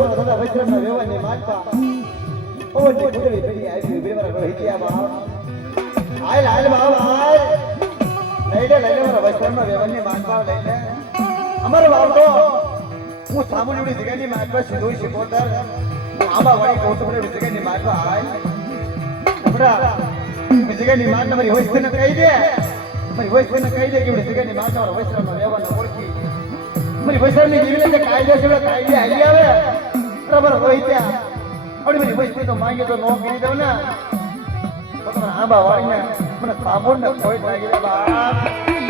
તમારા બધા વૈષ્ણવના વ્યવહારની માનપા ઓની કુદરતી પેઢી આવી બેવરા રહી ગયા બાપ હાલ હાલ બાપ હાલ લઈ લે મારા વૈષ્ણવના વ્યવહારની માનપા લઈ લે અમારો બાપ તો હું સામુંડી જગ્યાની માનપા સીધો શીખોતર આંબા વાળી કોટપડી જગ્યાની માનપા હાલ આપડા જગ્યાની માન મારી વૈષ્ણવને કહી દે મારી વૈષ્ણવને કહી દે કે જગ્યાની માન તમારા વૈષ્ણવના વ્યવહારને ઓળખી મારી વૈષ્ણવની જીવને જે કાયદો છે કાયદે હાલી આવે બરાબર હોય ત્યાં આપણી મારી વૈષ્ણવ તો માંગે તો નો કરી દઉં ને તો તમારા આંબા વાળીને મને સાબુને ખોઈ લાગી બાપ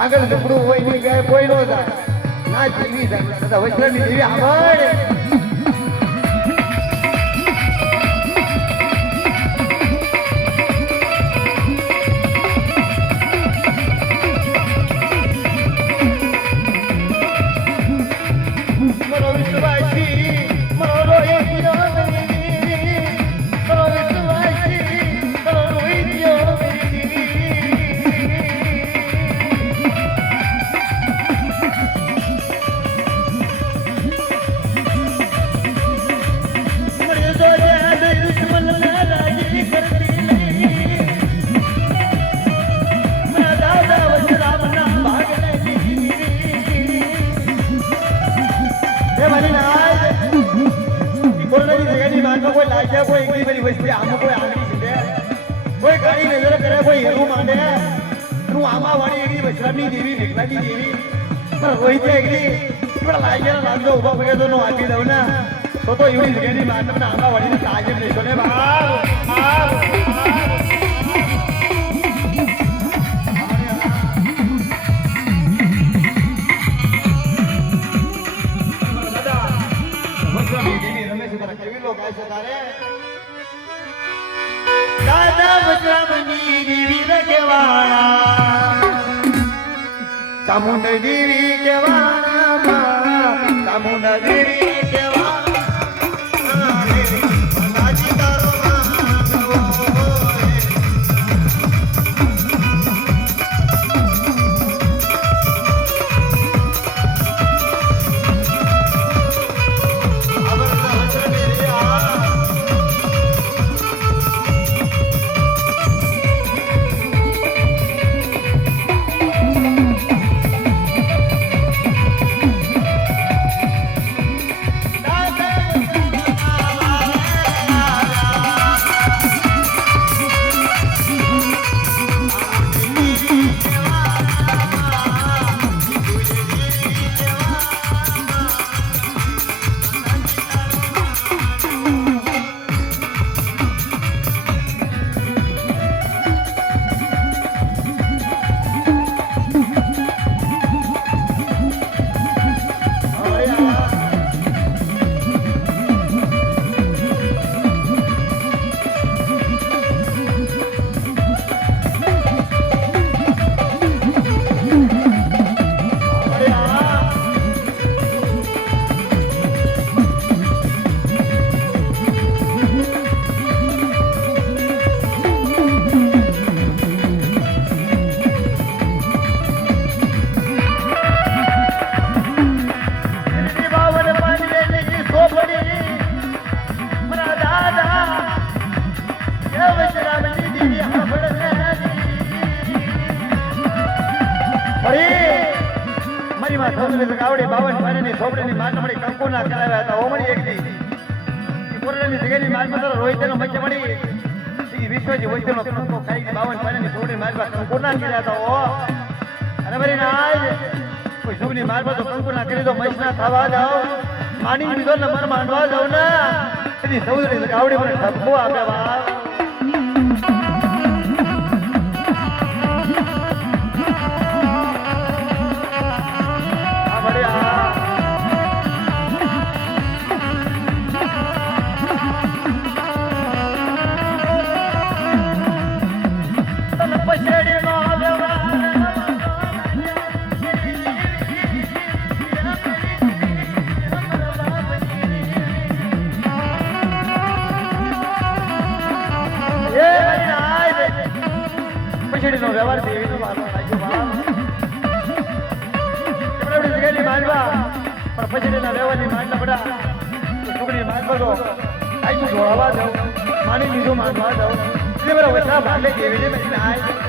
આગળ ઝઘડું હોય ની ગાય કોઈ નો જાય ના જીવી જાય બધા વૈષ્ણવની દેવી આભાર તો એવી જગ્યાની વાત તમને આંબા વાળીને કાજે લેશો ને બાપ ચામુંડ દેવી કેવાના ચામુંડ દેવી સુધરી ગાવડી 52 પાણીની છોકરીની માટમડી કંકુના કરાવ્યા હતા ઓમણી એક દી પૂર્ણની જગ્યાની માલમાં રોહિતનો મચ્છ મળી ઈ વિશ્વજી વચ્ચેનો કંકો ખાઈ 52 પાણીની છોકરીની માલમાં કંકુના કર્યા હતા ઓ અને મારી નાજ કોઈ સુગની માલમાં તો કંકુના કરી દો મચ્છના થવા જાઓ માની બીજો નંબર માંડવા જાવ ને એની સૌદરી ગાવડી મને ઠપકો આપે બાપ નો વ્યવહાર દેવીનો મારવા લાગ્યો બાપ એમણે જગ્યાની મારવા પણ પછીના વ્યવહારની મારલા બડા છોકરી મારવા દો આઈ જોડાવા દો માની લીધો મારવા દો એટલે મારા વચના ભાગલે દેવીને મેં આય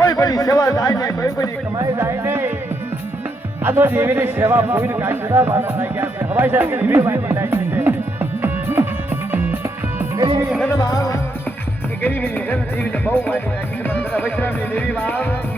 કોઈ બધી સેવા જાય નહીં કોઈ બધી કમાઈ જાય નહીં આ તો દેવીની સેવા પૂરી કાશીરા બાનો થઈ ગયા છે હવાઈ જાય દેવી બાની લાગી છે ગરીબી ઘરમાં કે ગરીબી ઘર દેવીને બહુ વાડી લાગી છે પણ વૈષ્ણવની દેવી માં